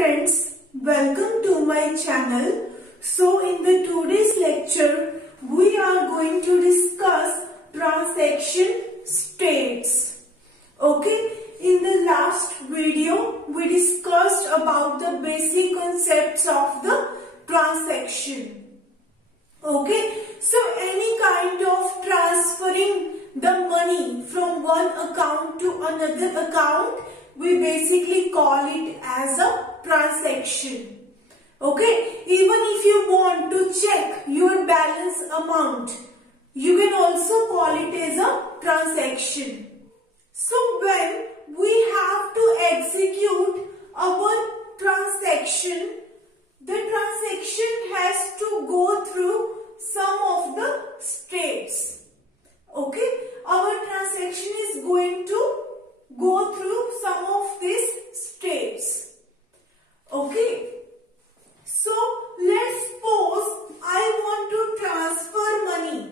friends, welcome to my channel. So in the today's lecture, we are going to discuss transaction states. Okay, in the last video, we discussed about the basic concepts of the transaction. Okay, so any kind of transferring the money from one account to another account, we basically call it as a transaction. Okay, even if you want to check your balance amount, you can also call it as a transaction. So when we have to execute our transaction, the transaction has to go through some of the states. Okay, our transaction is going to go through some of these states. Okay, so let's suppose I want to transfer money.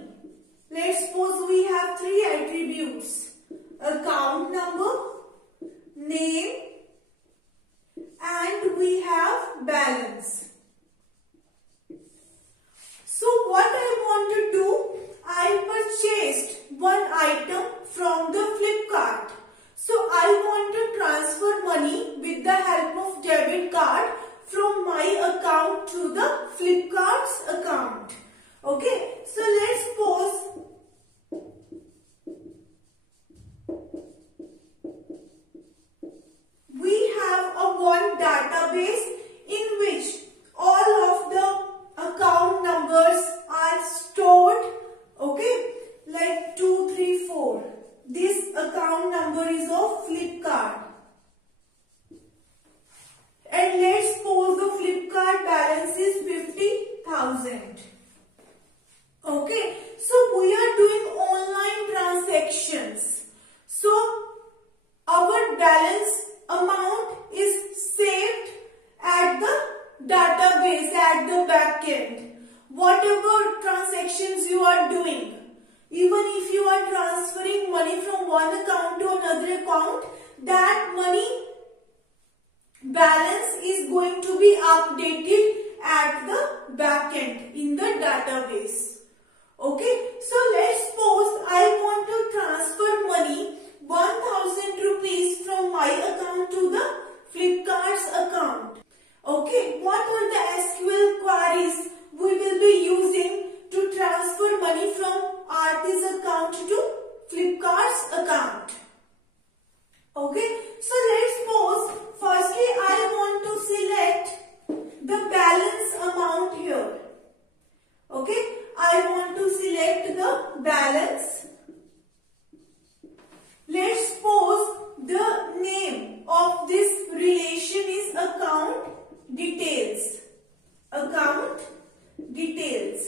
Let's suppose we have three attributes: account number, name, and we have balance. So what I want to do, I purchased one item from the Flipkart. So I want to transfer money with the help of debit card from my account to the Flipkart's account. Okay, so let's suppose we have a one database in which all of the account numbers are stored. Okay, like 2, 3, 4. This account number is of Flipkart. And let's suppose the Flipkart balance is 50,000. Okay, so we are doing online transactions. So our balance amount is saved at the database, at the back end. Whatever transactions you are doing, even if you are transferring money from one account to another account, that money balance is going to be updated at the back end in the database. Okay, so let's suppose I want to transfer money 1,000 rupees from my account to the Flipkart's account. Okay, what are the SQL queries we will be using to transfer money from Aarti's account to Flipkart's account? Okay, so let's suppose firstly I want to select the balance amount here. Okay, I want to select the balance. Let's suppose the name of this relation is account details. Account details.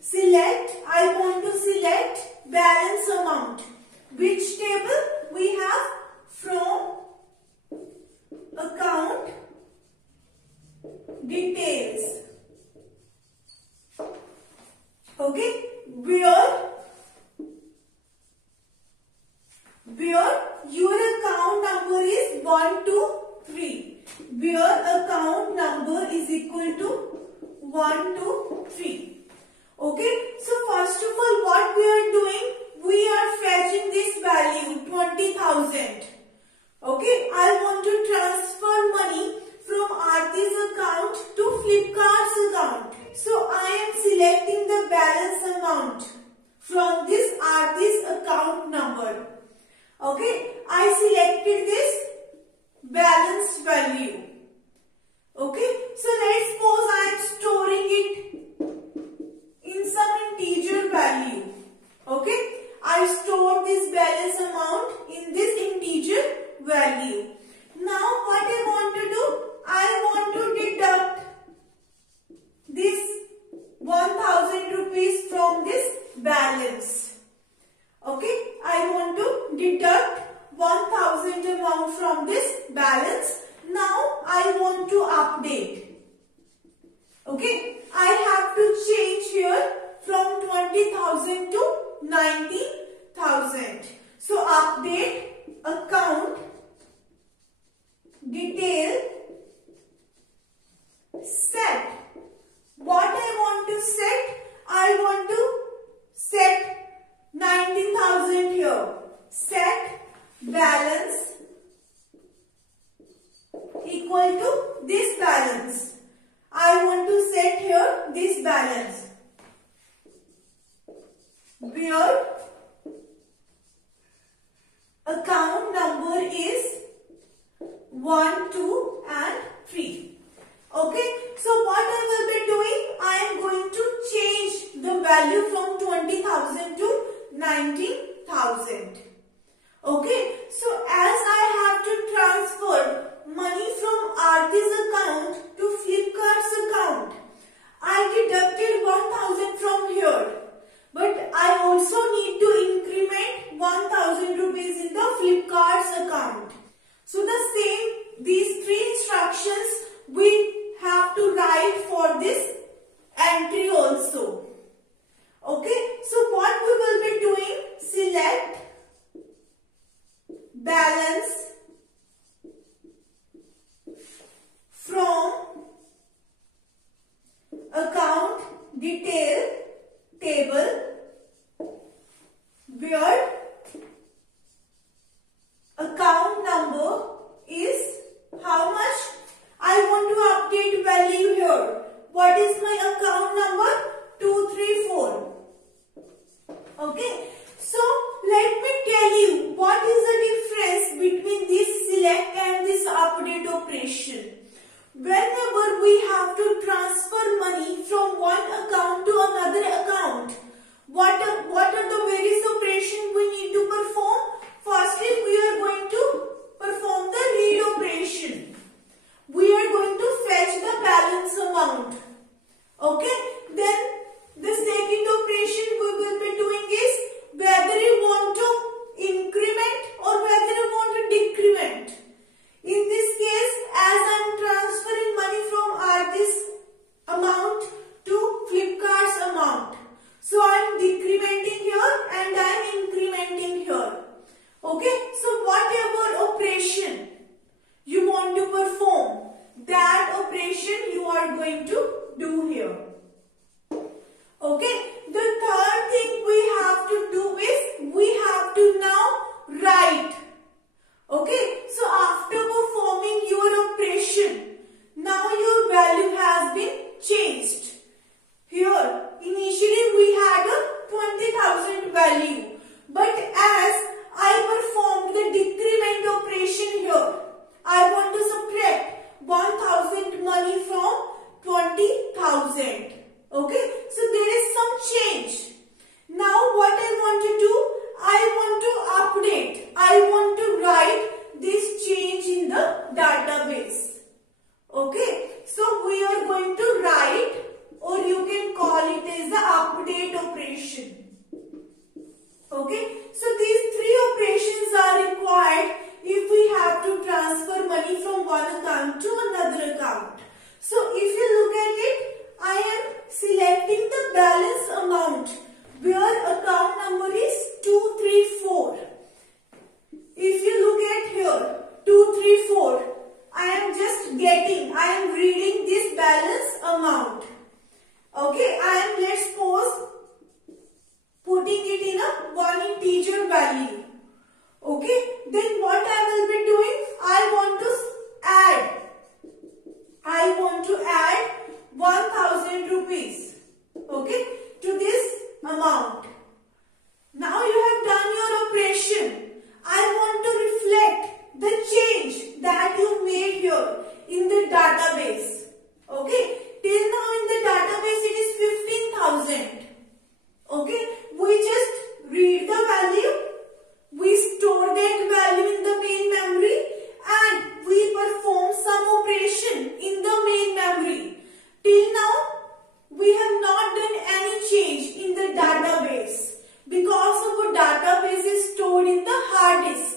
Select, I want to select balance amount. Which table we have? From account details. Okay, where your account number is 1, 2, 3. Where account number is equal to 1, 2, 3. Okay, so first of all what we are doing, we are fetching this value 20,000. Okay, I want to transfer money from Aarti's account to Flipkart's account. So I am selecting the balance amount from this Aarti's account number. Okay, I selected this balance value. Okay, so let's suppose I am storing it in some integer value. Okay, I store this balance amount in this integer value. Now what I want to do, I want to deduct this 1,000 rupees from this balance. Okay, I want to deduct 1,000 amount from this balance. Now I want to update. Okay, I have to change here from 20,000 to 90,000. So update account detail equal to this balance. I want to set here this balance, where account number is 1, 2 and 3. Okay, so what I will be doing, I am going to change the value from 20,000 to 19,000. Okay, so as I have to transfer money from Aarti's account to Flipkart's account, I deducted 1,000 from here. But I also need to increment 1,000 rupees in the Flipkart's account. So these three instructions we have to write for this entry also. Okay, so what we will be doing, select balance from account detail table, where account number is how much? I want to update value here. What is my account number? 234. Okay. So let me tell you what is the difference between this select and this update operation. Whenever we have to transfer money from one account to another account, what are the various operations we need to perform? Firstly, we are going to perform the read operation. We are going to fetch the balance amount. Okay, then the second operation we will be doing is whether you want to increment or whether you want to decrement. In this case, as I am transferring money from Aarti's amount to Flipkart's amount, so I am decrementing here and I am incrementing here. Okay, so whatever operation you want to perform, that operation you are going to do here. Okay, the third thing we have to do is we have to now write. Okay, so after performing your operation, now your value has been changed. Here, initially we had a 20,000 value, but as I performed the decrement operation here, I want to subtract 1,000 money from 20,000. Okay, so there is some change. Now what I want to do, I want to update. I want to write this change in the database. Okay, so we are going to write, or you can call it as the update operation. Okay, so these three operations are required if we have to transfer money from one account to another account. So if you look at it, I am selecting the balance amount where account number is 234. If you look at here, 234, I am reading this balance amount. Okay, I am, let's suppose, putting it in a one integer value. Okay, then what I will be doing, I want to add 1,000 rupees, okay, to this amount. Now you have done your operation. I want to reflect the change that you made here in the database. Okay, till now in the database it is 15,000. Okay, we just read the value, we store that value in the main memory, and we perform some operation in the main memory. Till now, we have not done any change in the database because our database is stored in the hard disk.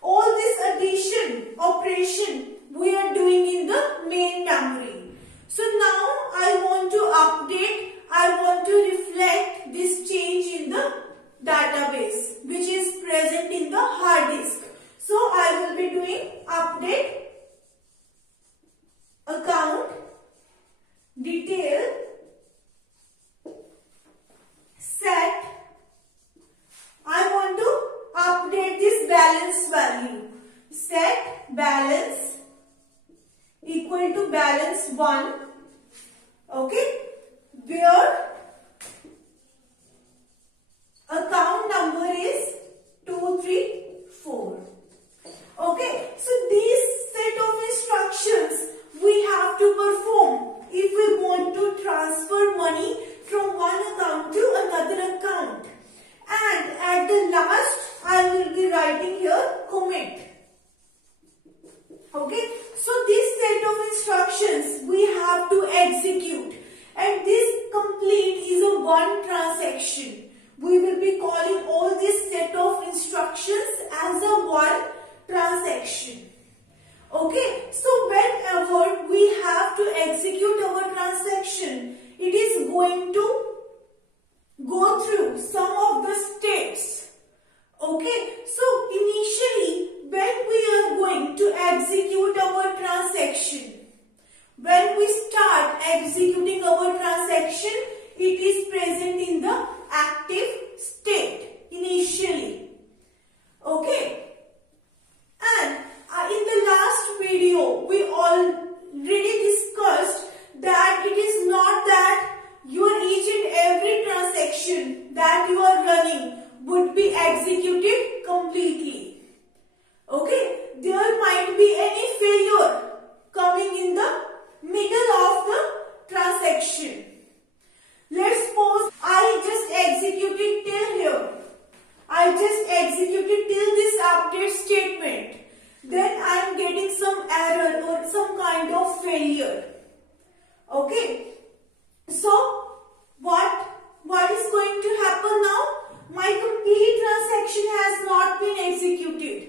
All this addition operation we are doing in the main memory. So now I want to update, I want to reflect this change in the database which is present in the hard disk. So I will be doing update equal to balance 1. Okay, where account number is 234. Okay, so this set of instructions we have to perform if we want to transfer money from one account to another account. And at the last, I will be writing here commit. Okay, so this set of instructions we have to execute, and this complete is a one transaction. We will be calling all this set of instructions as a one transaction. Okay, so whenever we have to execute our transaction, it is going to go through some of the steps. Okay, so initially when we are going to execute our transaction, when we start executing our transaction, it is present in the active state initially. Okay, and in the last video we already discussed that it is not that your each and every transaction that you are running would be executed completely. Okay, there might be any failure coming in the middle of the transaction. Let's suppose I just executed till here. I just executed till this update statement. Then I am getting some error or some kind of failure. Okay, so what is going to happen now? My complete transaction has not been executed.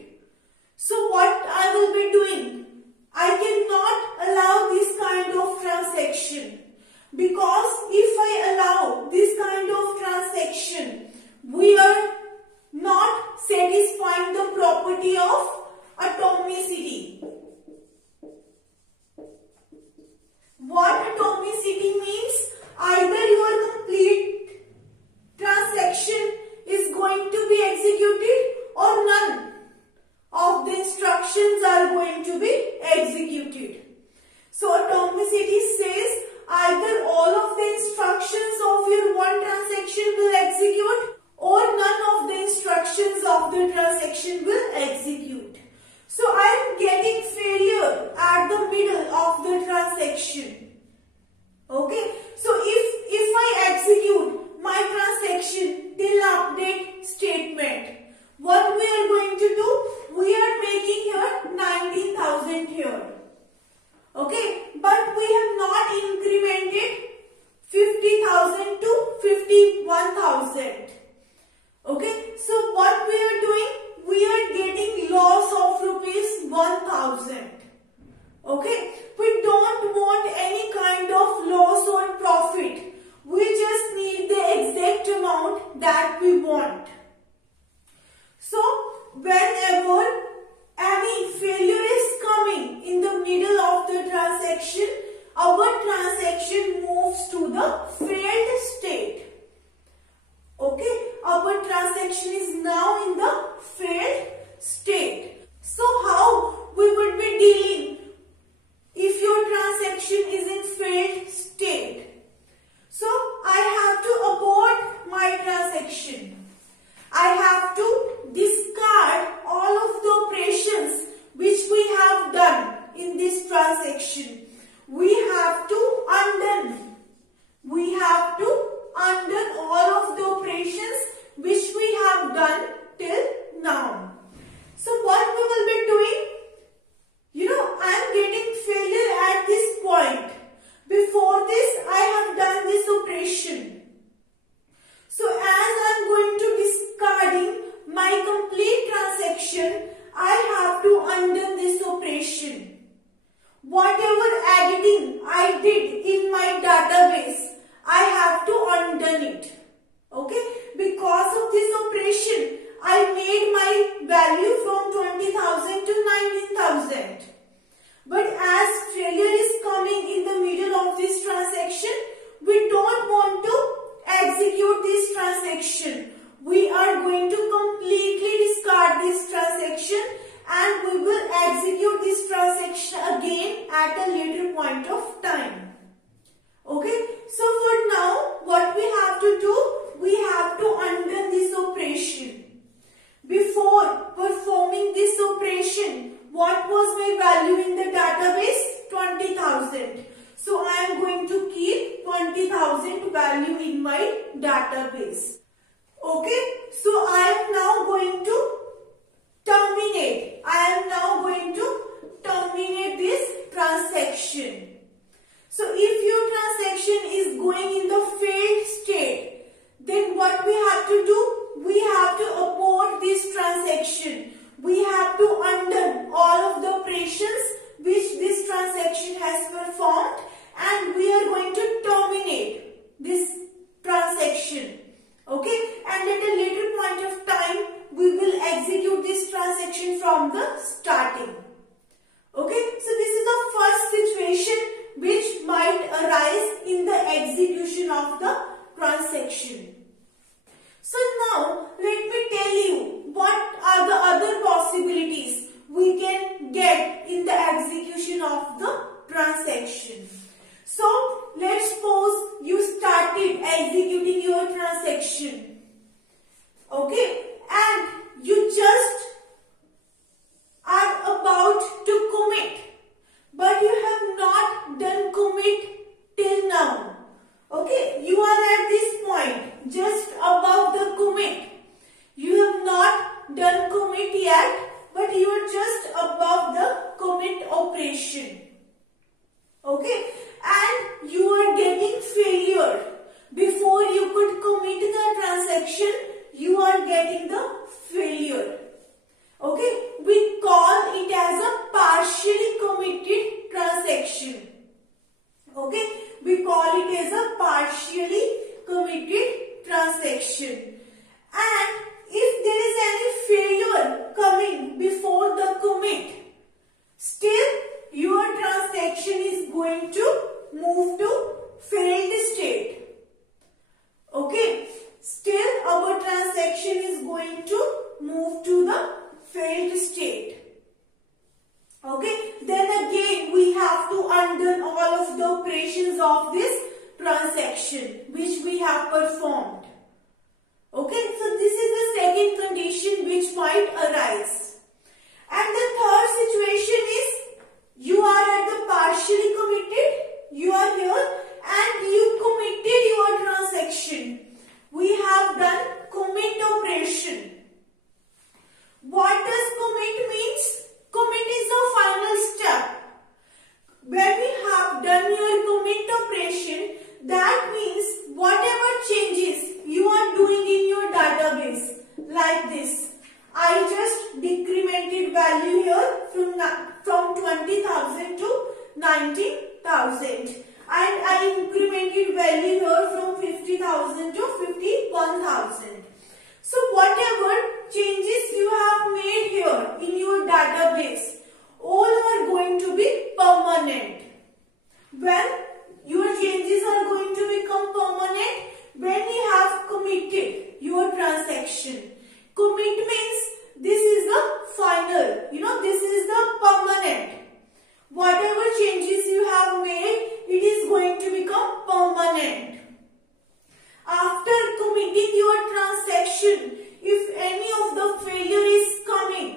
So what I will be doing? I cannot allow this kind of transaction, because if I allow this kind of transaction, we are not satisfying the property of atomicity. What atomicity means? Either your complete transaction is going to be executed or none of the instructions are going to be executed. So atomicity says either all of the instructions of your one transaction will execute or none of the instructions of the transaction will execute. So I am getting failure at the middle of the transaction. Okay, so if I execute my transaction till update statement, what we are going to do? We are making here 19,000 here. Okay, but we have not incremented 50,000 to 51,000. Okay, so what we are doing? We are getting loss of rupees 1,000. Okay, we don't want any kind of loss or profit. We just need the exact amount that we want. So whenever any failure is coming in the middle of the transaction, our transaction moves to the failed state. Okay, our transaction is now in the failed state. So how we would be dealing if your transaction is in failed state? So I have to abort my transaction. I have to discard all of the operations which we have done in this transaction. We have to undo. We have to undo all of the operations which we have done till now. So what we will be doing? I am getting failure at this point. Before this, I have done this operation. So as I am going to discarding my complete transaction, I have to undo this operation. Whatever editing I did in my database, I have to undo it. Okay? Because of this operation, I made my value from 20,000 to 19,000. But as failure is coming in the middle of this transaction, we don't want to execute this transaction. We are going to completely discard this transaction and we will execute this transaction again at a later value in my database. Okay, so I am now going to terminate. I am now going to terminate this transaction. So if your transaction is going in the failed state, then what we have to do? We have to abort this transaction. We have to undo all of the operations which this transaction has performed, and we are going to terminate this transaction. Okay, and at a later point of time, we will execute this transaction from the starting. Okay, so this is the first situation which might arise in the execution of the transaction. So now let me tell you what are the other possibilities we can get in the execution of the transaction. So let's suppose you started executing your transaction. Okay, and you just are about to commit, but you have not done commit till now. Okay, you are at this point just above the commit. You have not done commit yet, but you are just above the commit operation. Okay, and you are getting failure. Before you could commit the transaction, you are getting the failure. Okay, we call it as a partially committed transaction. Okay, we call it as a partially committed transaction. And if there is any failure coming before the commit, still your transaction is going to move to failed state. Okay, still our transaction is going to move to the failed state. Okay, then again we have to undo all of the operations of this transaction which we have performed. Okay, so this is the second condition which might arise. And the third situation is you are at the partially committed, you are here and you committed your transaction. We have done commit operation. What does commit means? Commit is the final step. When we have done your commit operation, that means whatever changes you are doing in your database, like this. I just decremented value here from 20,000 to 19,000. And I incremented value here from 50,000 to 51,000. So whatever changes you have made here in your database, all are going to be permanent. When your changes are going to become permanent, when you have committed your transaction. Commit means this is the final, this is the permanent. Whatever changes you have made, it is going to become permanent. After committing your transaction, if any of the failure is coming,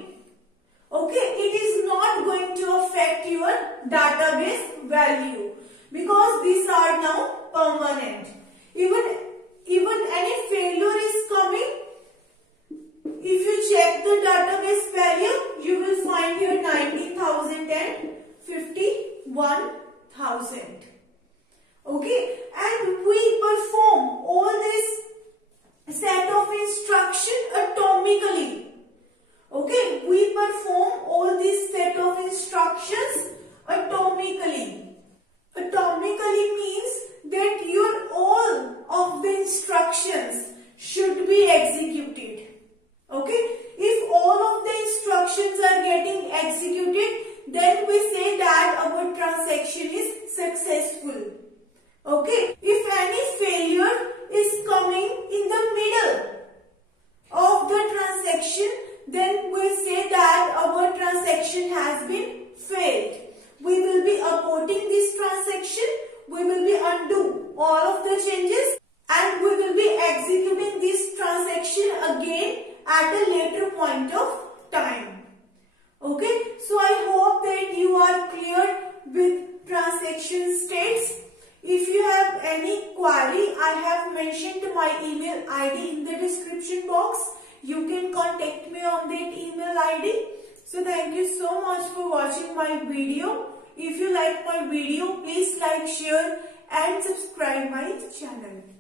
okay, it is not going to affect your database value because these are now permanent. Even any failure is coming, if you check the database value, you will find here 19,000 and 51,000. Okay, and we perform all this set of instruction atomically. Okay, we perform all this set of instructions atomically. Atomically means that all of the instructions should be executed. Okay, if all of the instructions are getting executed, then we say that our transaction is successful. Okay, if any failure is coming in the middle of the transaction, then we say that our transaction has been failed. email ID. So thank you so much for watching my video. If you like my video, please like, share and subscribe my channel.